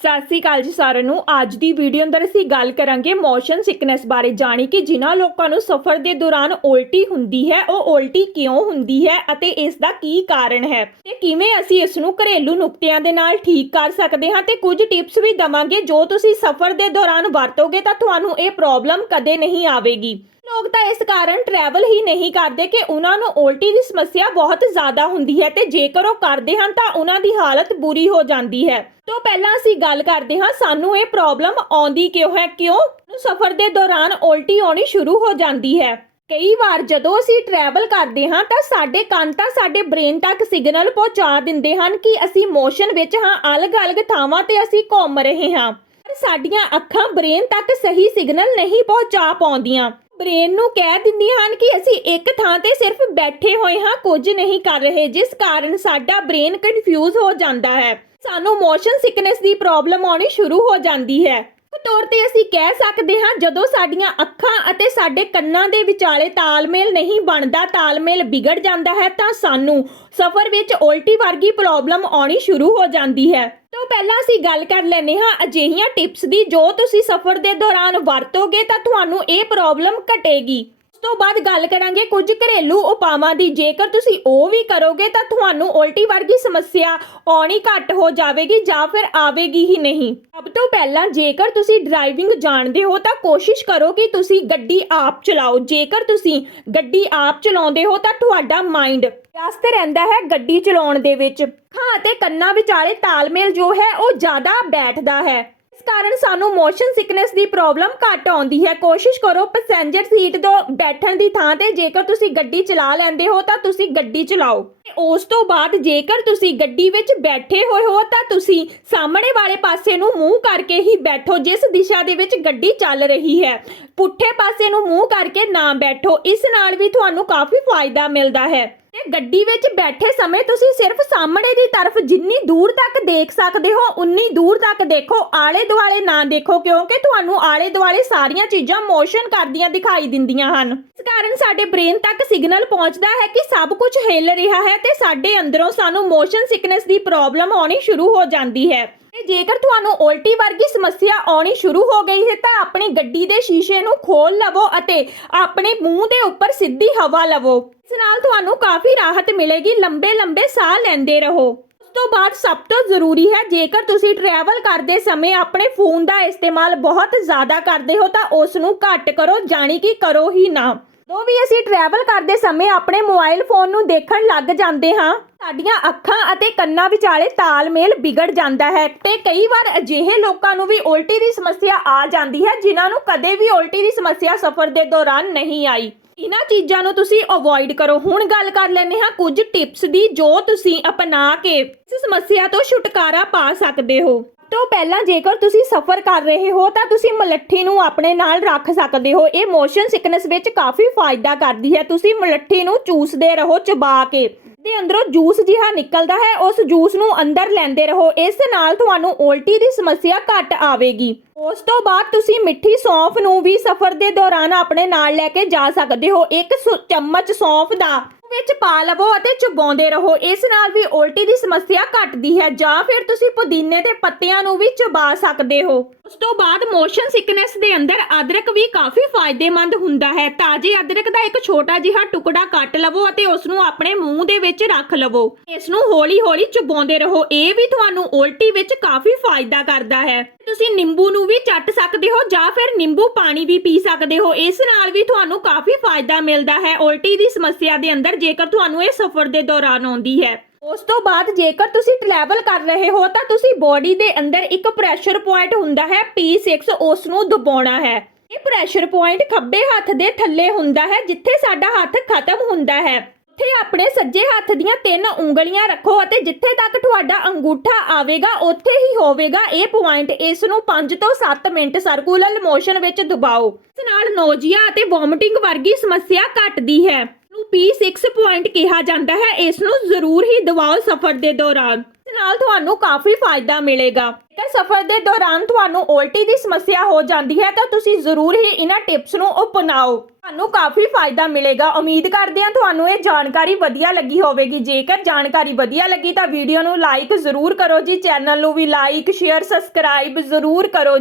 ਸਤਿ ਸ੍ਰੀ ਅਕਾਲ ਜੀ ਸਾਰਿਆਂ ਨੂੰ। ਅੱਜ ਦੀ ਵੀਡੀਓ ਅੰਦਰ ਅਸੀਂ ਗੱਲ ਕਰਾਂਗੇ ਮੋਸ਼ਨ ਸਿਕਨੈਸ ਬਾਰੇ, ਜਾਣੀ ਕਿ ਜਿਨ੍ਹਾਂ ਲੋਕਾਂ ਨੂੰ ਸਫ਼ਰ ਦੇ ਦੌਰਾਨ ਉਲਟੀ ਹੁੰਦੀ ਹੈ, ਉਹ ਉਲਟੀ ਕਿਉਂ ਹੁੰਦੀ ਹੈ ਅਤੇ ਇਸ ਦਾ ਕੀ ਕਾਰਨ ਹੈ? ਤੇ ਕਿਵੇਂ ਅਸੀਂ ਇਸ ਨੂੰ ਘਰੇਲੂ ਨੁਕਤਿਆਂ ਦੇ ਨਾਲ ਠੀਕ ਕਰ ਸਕਦੇ ਹਾਂ? ਤੇ ਕੁਝ ਟਿਪਸ ਵੀ ਦਵਾਂਗੇ। ਜੋ ਤੁਸੀਂ ਸਫ਼ਰ ਦੇ ਦੌਰਾਨ ਵਰਤੋਗੇ ਤਾਂ ਤੁਹਾਨੂੰ ਇਹ ਪ੍ਰੋਬਲਮ ਕਦੇ ਨਹੀਂ ਆਵੇਗੀ। ਲੋਕ ਤਾਂ ਇਸ ਕਾਰਨ ਟਰੈਵਲ ਹੀ ਨਹੀਂ ਕਰਦੇ ਕਿ ਉਹਨਾਂ ਨੂੰ ਉਲਟੀ ਦੀ ਸਮੱਸਿਆ ਬਹੁਤ ਜ਼ਿਆਦਾ ਹੁੰਦੀ ਹੈ ਤੇ ਜੇਕਰ ਉਹ ਕਰਦੇ ਹਨ ਤਾਂ ਉਹਨਾਂ ਦੀ ਹਾਲਤ ਬੁਰੀ ਹੋ ਜਾਂਦੀ ਹੈ। ਤੋਂ ਪਹਿਲਾਂ ਅਸੀਂ ਗੱਲ ਕਰਦੇ ਹਾਂ, ਸਾਨੂੰ ਇਹ ਪ੍ਰੋਬਲਮ ਆਉਂਦੀ ਕਿਉਂ ਹੈ? ਕਿਉਂ? ਸਫ਼ਰ ਦੇ ਦੌਰਾਨ ਉਲਟੀ ਆਉਣੀ ਸ਼ੁਰੂ ਹੋ ਜਾਂਦੀ ਹੈ। ਕਈ ਵਾਰ ਜਦੋਂ ਅਸੀਂ ਟਰੈਵਲ ਕਰਦੇ ਹਾਂ ਤਾਂ ਸਾਡੇ ਕੰਨ ਤਾਂ ਸਾਡੇ ਬ੍ਰੇਨ ਤੱਕ ਸਿਗਨਲ ਪਹੁੰਚਾ ਦਿੰਦੇ ਹਨ ਕਿ ਅਸੀਂ ਮੋਸ਼ਨ ਵਿੱਚ ਹਾਂ, ਅਲੱਗ-ਅਲੱਗ ਥਾਵਾਂ ਤੇ ਅਸੀਂ ਘੁੰਮ ਰਹੇ ਹਾਂ। ਪਰ ਸਾਡੀਆਂ ਅੱਖਾਂ ਬ੍ਰੇਨ ਤੱਕ ਸਹੀ ਸਿਗਨਲ ਨਹੀਂ ਪਹੁੰਚਾ ਪਾਉਂਦੀਆਂ। ਬ੍ਰੇਨ ਨੂੰ ਕਹਿ ਦਿੰਦੀਆਂ ਹਨ ਕਿ ਅਸੀਂ ਇੱਕ ਥਾਂ ਤੇ ਸਿਰਫ ਬੈਠੇ ਹੋਏ ਹਾਂ, ਕੁਝ ਨਹੀਂ ਕਰ ਰਹੇ, ਜਿਸ ਕਾਰਨ ਸਾਡਾ ਬ੍ਰੇਨ ਕਨਫਿਊਜ਼ ਹੋ ਜਾਂਦਾ ਹੈ। ਸਾਨੂੰ ਮੋਸ਼ਨ ਸਿਕਨੈਸ ਦੀ ਪ੍ਰੋਬਲਮ ਆਉਣੀ ਸ਼ੁਰੂ ਹੋ ਜਾਂਦੀ ਹੈ। ਆਮ ਤੌਰ ਤੇ ਅਸੀਂ ਕਹਿ ਸਕਦੇ ਹਾਂ, ਜਦੋਂ ਸਾਡੀਆਂ ਅੱਖਾਂ ਅਤੇ ਸਾਡੇ ਕੰਨਾਂ ਦੇ ਵਿਚਾਲੇ ਤਾਲਮੇਲ ਨਹੀਂ ਬਣਦਾ, ਤਾਲਮੇਲ ਵਿਗੜ ਜਾਂਦਾ ਹੈ, ਤਾਂ ਸਾਨੂੰ ਸਫ਼ਰ ਵਿੱਚ ਉਲਟੀ ਵਰਗੀ ਪ੍ਰੋਬਲਮ ਆਉਣੀ ਸ਼ੁਰੂ ਹੋ ਜਾਂਦੀ ਹੈ। ਤੋਂ ਪਹਿਲਾਂ ਅਸੀਂ ਗੱਲ ਕਰ ਲੈਨੇ ਹਾਂ ਅਜਿਹੀਆਂ ਟਿਪਸ ਦੀ, ਜੋ ਤੁਸੀਂ ਸਫ਼ਰ ਦੇ ਦੌਰਾਨ ਵਰਤੋਗੇ ਤਾਂ ਤੁਹਾਨੂੰ ਇਹ ਪ੍ਰੋਬਲਮ ਘਟੇਗੀ। ਤੋਂ ਬਾਅਦ ਗੱਲ ਕਰਾਂਗੇ ਕੁਝ ਘਰੇਲੂ ਉਪਾਵਾਂ ਦੀ। ਜੇਕਰ ਤੁਸੀਂ ਉਹ ਵੀ ਕਰੋਗੇ ਤਾਂ ਤੁਹਾਨੂੰ ਉਲਟੀ ਵਰਗੀ ਸਮੱਸਿਆ ਆਉਣੀ ਘੱਟ ਹੋ ਜਾਵੇਗੀ ਜਾਂ ਫਿਰ ਆਵੇਗੀ ਹੀ ਨਹੀਂ। ਸਭ ਤੋਂ ਪਹਿਲਾਂ ਜੇਕਰ ਤੁਸੀਂ ਡਰਾਈਵਿੰਗ ਜਾਣਦੇ ਹੋ ਤਾਂ ਕੋਸ਼ਿਸ਼ ਕਰੋ ਕਿ ਤੁਸੀਂ ਗੱਡੀ ਆਪ ਚਲਾਓ। ਜੇਕਰ ਤੁਸੀਂ ਗੱਡੀ ਆਪ ਚਲਾਉਂਦੇ ਹੋ ਤਾਂ ਤੁਹਾਡਾ ਮਾਈਂਡ ਵਿਅਸਤ ਰਹਿੰਦਾ ਹੈ ਗੱਡੀ ਚਲਾਉਣ ਦੇ ਵਿੱਚ। ਅੱਖਾਂ ਅਤੇ ਕੰਨਾਂ ਵਿਚਾਲੇ ਤਾਲਮੇਲ ਜੋ ਹੈ ਉਹ ਜ਼ਿਆਦਾ ਬੈਠਦਾ ਹੈ। ਕਾਰਨ ਸਾਨੂੰ ਮੋਸ਼ਨ ਸਿਕਨੈਸ ਦੀ ਪ੍ਰੋਬਲਮ ਘੱਟ ਆਉਂਦੀ ਹੈ। ਕੋਸ਼ਿਸ਼ ਕਰੋ ਪੈਸੇਂਜਰ ਸੀਟ ਤੋਂ ਬੈਠਣ ਦੀ ਥਾਂ ਤੇ, ਜੇਕਰ ਤੁਸੀਂ ਗੱਡੀ ਚਲਾ ਲੈਂਦੇ ਹੋ ਤਾਂ ਤੁਸੀਂ ਗੱਡੀ ਚਲਾਓ। ਤੇ ਉਸ ਤੋਂ ਬਾਅਦ ਜੇਕਰ ਤੁਸੀਂ ਗੱਡੀ ਵਿੱਚ ਬੈਠੇ ਹੋਏ ਹੋ ਤਾਂ ਤੁਸੀਂ ਸਾਹਮਣੇ ਵਾਲੇ ਪਾਸੇ ਨੂੰ ਮੂੰਹ ਕਰਕੇ ਹੀ ਬੈਠੋ, ਜਿਸ ਦਿਸ਼ਾ ਦੇ ਵਿੱਚ ਗੱਡੀ ਚੱਲ ਰਹੀ ਹੈ। ਪੁੱਠੇ ਪਾਸੇ ਨੂੰ ਮੂੰਹ ਕਰਕੇ ਨਾ ਬੈਠੋ, ਇਸ ਨਾਲ ਵੀ ਤੁਹਾਨੂੰ ਕਾਫੀ ਫਾਇਦਾ ਮਿਲਦਾ ਹੈ। ਤੇ ਗੱਡੀ ਵਿੱਚ ਬੈਠੇ ਸਮੇਂ ਤੁਸੀਂ ਸਿਰਫ ਸਾਹਮਣੇ ਦੀ ਤਰਫ ਜਿੰਨੀ ਦੂਰ ਤੱਕ ਦੇਖ ਸਕਦੇ ਹੋ, ਉਨੀ ਦੂਰ ਤੱਕ ਦੇਖੋ। ਆਲੇ ਦੁਆਲੇ ਨਾ ਦੇਖੋ ਕਿਉਂਕਿ ਤੁਹਾਨੂੰ ਆਲੇ ਦੁਆਲੇ ਸਾਰੀਆਂ ਚੀਜ਼ਾਂ ਮੋਸ਼ਨ ਕਰਦੀਆਂ ਦਿਖਾਈ ਦਿੰਦੀਆਂ ਹਨ। ਇਸ ਕਾਰਨ ਸਾਡੇ ਬ੍ਰੇਨ ਤੱਕ ਸਿਗਨਲ ਪਹੁੰਚਦਾ ਹੈ ਕਿ ਸਭ ਕੁਝ ਹਿੱਲ ਰਿਹਾ ਹੈ ਤੇ ਸਾਡੇ ਅੰਦਰੋਂ ਸਾਨੂੰ ਮੋਸ਼ਨ ਸਿਕਨੈਸ ਦੀ ਪ੍ਰੋਬਲਮ ਆਉਣੀ ਸ਼ੁਰੂ ਹੋ ਜਾਂਦੀ ਹੈ। ਤੇ ਜੇਕਰ ਤੁਹਾਨੂੰ ਉਲਟੀ ਵਰਗੀ ਸਮੱਸਿਆ ਆਉਣੀ ਸ਼ੁਰੂ ਹੋ ਗਈ ਹੈ, ਤਾਂ ਆਪਣੀ ਗੱਡੀ ਦੇ ਸ਼ੀਸ਼ੇ ਨੂੰ ਖੋਲ ਲਵੋ ਅਤੇ ਆਪਣੇ ਮੂੰਹ ਦੇ ਉੱਪਰ ਸਿੱਧੀ ਹਵਾ ਲਵੋ। ਇਸ ਨਾਲ ਤੁਹਾਨੂੰ ਕਾਫੀ ਰਾਹਤ ਮਿਲੇਗੀ ਲੰਬੇ ਲੰਬੇ ਸਾਹ ਲੈਂਦੇ ਰਹੋ। ਉਸ ਤੋਂ ਬਾਅਦ ਸਭ ਤੋਂ ਜ਼ਰੂਰੀ ਹੈ, ਜੇਕਰ ਤੁਸੀਂ ਟਰੈਵਲ ਕਰਦੇ ਸਮੇਂ ਆਪਣੇ ਫੋਨ ਦਾ ਇਸਤੇਮਾਲ ਬਹੁਤ ਜ਼ਿਆਦਾ ਕਰਦੇ ਹੋ, ਤਾਂ ਉਸ ਨੂੰ ਘੱਟ ਕਰੋ, ਜਾਣੀ ਕਿ ਕਰੋ ਹੀ ਨਾ। ਜਦੋਂ ਵੀ ਅਸੀਂ ਟਰੈਵਲ ਕਰਦੇ ਸਮੇਂ ਆਪਣੇ ਮੋਬਾਈਲ ਫੋਨ ਨੂੰ ਦੇਖਣ ਲੱਗ ਜਾਂਦੇ ਹਾਂ, ਸਾਡੀਆਂ ਅੱਖਾਂ ਅਤੇ ਕੰਨਾਂ ਵਿਚਾਲੇ ਤਾਲਮੇਲ ਵਿਗੜ ਜਾਂਦਾ ਹੈ ਤੇ ਕਈ ਵਾਰ ਅਜਿਹੇ ਲੋਕਾਂ ਨੂੰ ਵੀ ਉਲਟੀ ਦੀ ਸਮੱਸਿਆ ਆ ਜਾਂਦੀ ਹੈ, ਜਿਨ੍ਹਾਂ ਨੂੰ ਕਦੇ ਵੀ ਉਲਟੀ ਦੀ ਸਮੱਸਿਆ ਸਫ਼ਰ ਦੇ ਦੌਰਾਨ ਨਹੀਂ ਆਈ। ਇਹਨਾਂ ਚੀਜ਼ਾਂ ਨੂੰ ਤੁਸੀਂ ਅਵੋਇਡ ਕਰੋ। ਹੁਣ ਗੱਲ ਕਰ ਲੈਂਦੇ ਹਾਂ ਕੁਝ ਟਿਪਸ ਦੀ ਜੋ ਤੁਸੀਂ ਅਪਣਾ ਕੇ ਇਸ ਸਮੱਸਿਆ ਤੋਂ ਛੁਟਕਾਰਾ ਪਾ ਸਕਦੇ ਹੋ। ਤੋਂ ਪਹਿਲਾਂ ਜੇਕਰ ਤੁਸੀਂ ਸਫ਼ਰ ਕਰ ਰਹੇ ਹੋ, ਤਾਂ ਤੁਸੀਂ ਮਲੱਠੀ ਨੂੰ ਆਪਣੇ ਨਾਲ ਰੱਖ ਸਕਦੇ ਹੋ। ਇਹ ਮੋਸ਼ਨ ਸਿਕਨੈਸ ਵਿੱਚ ਕਾਫੀ ਫਾਇਦਾ ਕਰਦੀ ਹੈ। ਤੁਸੀਂ ਮਲੱਠੀ ਨੂੰ ਚੂਸਦੇ ਰਹੋ, ਚਬਾ ਕੇ। ਦੇ ਅੰਦਰੋਂ ਜੂਸ ਜਿਹਾ ਨਿਕਲਦਾ ਹੈ, ਉਸ ਜੂਸ ਨੂੰ ਅੰਦਰ ਲੈਂਦੇ ਰਹੋ। ਇਸ ਨਾਲ ਤੁਹਾਨੂੰ ਉਲਟੀ ਦੀ ਸਮੱਸਿਆ ਘੱਟ ਆਵੇਗੀ। ਉਸ ਤੋਂ ਬਾਅਦ ਤੁਸੀਂ ਮਿੱਠੀ ਸੌਂਫ ਨੂੰ ਵੀ ਸਫ਼ਰ ਦੇ ਦੌਰਾਨ ਆਪਣੇ ਨਾਲ ਲੈ ਕੇ ਜਾ ਸਕਦੇ ਹੋ। ਇੱਕ ਸੁ- ਚਮਚ ਸੌਂਫ ਦਾ ਵਿੱਚ ਪਾ ਲਵੋ ਅਤੇ ਚਬਾਉਂਦੇ ਰਹੋ। ਇਸ ਨਾਲ ਵੀ ਉਲਟੀ ਦੀ ਸਮੱਸਿਆ ਘਟਦੀ ਹੈ ਜਾਂ ਫਿਰ ਤੁਸੀਂ ਪੁਦੀਨੇ ਦੇ ਪੱਤਿਆਂ ਨੂੰ ਵੀ ਚਬਾ ਸਕਦੇ ਹੋ। ਉਸ ਤੋਂ ਬਾਅਦ ਮੋਸ਼ਨ ਸਿਕਨੈਸ ਦੇ ਅੰਦਰ ਅਦਰਕ ਵੀ ਕਾਫੀ ਫਾਇਦੇਮੰਦ ਹੁੰਦਾ ਹੈ। ਤਾਜ਼ੇ ਅਦਰਕ ਦਾ ਇੱਕ ਛੋਟਾ ਜਿਹਾ ਟੁਕੜਾ ਕੱਟ ਲਵੋ ਅਤੇ ਉਸ ਨੂੰ ਆਪਣੇ ਮੂੰਹ ਦੇ ਵਿੱਚ ਰੱਖ ਲਵੋ। ਇਸ ਨੂੰ ਹੌਲੀ-ਹੌਲੀ ਚਬਾਉਂਦੇ ਰਹੋ। ਇਹ ਵੀ ਤੁਹਾਨੂੰ ਉਲਟੀ ਵਿੱਚ ਕਾਫੀ ਫਾਇਦਾ ਕਰਦਾ ਹੈ। ਤੁਸੀਂ ਨਿੰਬੂ ਨੂੰ ਵੀ ਚੱਟ ਸਕਦੇ ਹੋ ਜਾਂ ਫਿਰ ਨਿੰਬੂ ਪਾਣੀ ਵੀ ਪੀ ਸਕਦੇ ਹੋ। ਇਸ ਨਾਲ ਵੀ ਤੁਹਾਨੂੰ ਕਾਫੀ ਫਾਇਦਾ ਮਿਲਦਾ ਹੈ। ਉਲਟੀ ਦੀ ਸਮੱਸਿਆ ਦੇ ਅੰਦਰ ਜੇਕਰ ਤੁਹਾਨੂੰ ਇਹ ਸਫ਼ਰ ਦੇ ਦੌਰਾਨ ਆਉਂਦੀ ਹੈ। ਉਸ ਤੋਂ ਬਾਅਦ ਜੇਕਰ ਤੁਸੀਂ ਟਰੈਵਲ ਕਰ ਰਹੇ ਹੋ, ਤਾਂ ਤੁਸੀਂ ਬੋਡੀ ਦੇ ਅੰਦਰ ਇੱਕ ਪ੍ਰੈਸ਼ਰ ਪੁਆਇੰਟ ਹੁੰਦਾ ਹੈ P6 ਉਸ ਨੂੰ ਦਬਾਉਣਾ ਹੈ। ਇਹ ਪ੍ਰੈਸ਼ਰ ਪੁਆਇੰਟ ਖੱਬੇ ਹੱਥ ਦੇ ਥੱਲੇ ਹੁੰਦਾ ਹੈ, ਜਿੱਥੇ ਸਾਡਾ ਹੱਥ ਖਤਮ ਹੁੰਦਾ ਹੈ। ਉੱਥੇ ਆਪਣੇ ਸੱਜੇ ਹੱਥ ਦੀਆਂ ਤਿੰਨ ਉਂਗਲੀਆਂ ਰੱਖੋ ਅਤੇ ਜਿੱਥੇ ਤੱਕ ਤੁਹਾਡਾ ਅੰਗੂਠਾ ਆਵੇਗਾ, ਉੱਥੇ ਹੀ ਹੋਵੇਗਾ ਇਹ ਪੁਆਇੰਟ ਇਸ ਨੂੰ 5 ਤੋਂ 7 ਮਿੰਟ ਸਰਕੂਲਰ ਮੋਸ਼ਨ ਵਿੱਚ ਦਬਾਓ। ਇਸ ਨਾਲ ਨੋਜ਼ੀਆ ਅਤੇ ਵੋਮਿਟਿੰਗ ਵਰਗੀ ਸਮੱਸਿਆ ਘਟਦੀ ਹੈ। ਨੂੰ P6 ਪੁਆਇੰਟ ਕਿਹਾ ਜਾਂਦਾ ਹੈ ਇਸ ਨੂੰ ਜ਼ਰੂਰ ਹੀ ਦਬਾਓ ਸਫ਼ਰ ਦੇ ਦੌਰਾਨ। ਨਾਲ ਤੁਹਾਨੂੰ ਕਾਫੀ ਫਾਇਦਾ ਮਿਲੇਗਾ। ਜੇਕਰ ਸਫ਼ਰ ਦੇ ਦੌਰਾਨ ਤੁਹਾਨੂੰ ਉਲਟੀ ਦੀ ਸਮੱਸਿਆ ਹੋ ਜਾਂਦੀ ਹੈ, ਤਾਂ ਤੁਸੀਂ ਜ਼ਰੂਰ ਹੀ ਇਹਨਾਂ ਟਿਪਸ ਨੂੰ ਅਪਣਾਓ। ਤੁਹਾਨੂੰ ਕਾਫੀ ਫਾਇਦਾ ਮਿਲੇਗਾ। ਉਮੀਦ ਕਰਦੇ ਹਾਂ ਤੁਹਾਨੂੰ ਇਹ ਜਾਣਕਾਰੀ ਵਧੀਆ ਲੱਗੀ ਹੋਵੇਗੀ। ਜੇਕਰ ਜਾਣਕਾਰੀ ਵਧੀਆ ਲੱਗੀ ਤਾਂ ਵੀਡੀਓ ਨੂੰ ਲਾਈਕ ਜ਼ਰੂਰ ਕਰੋ ਜੀ। ਚੈਨਲ ਨੂੰ ਵੀ ਲਾਈਕ ਸ਼ੇਅਰ ਸਬਸਕ੍ਰਾਈਬ ਜ਼ਰੂਰ ਕਰੋ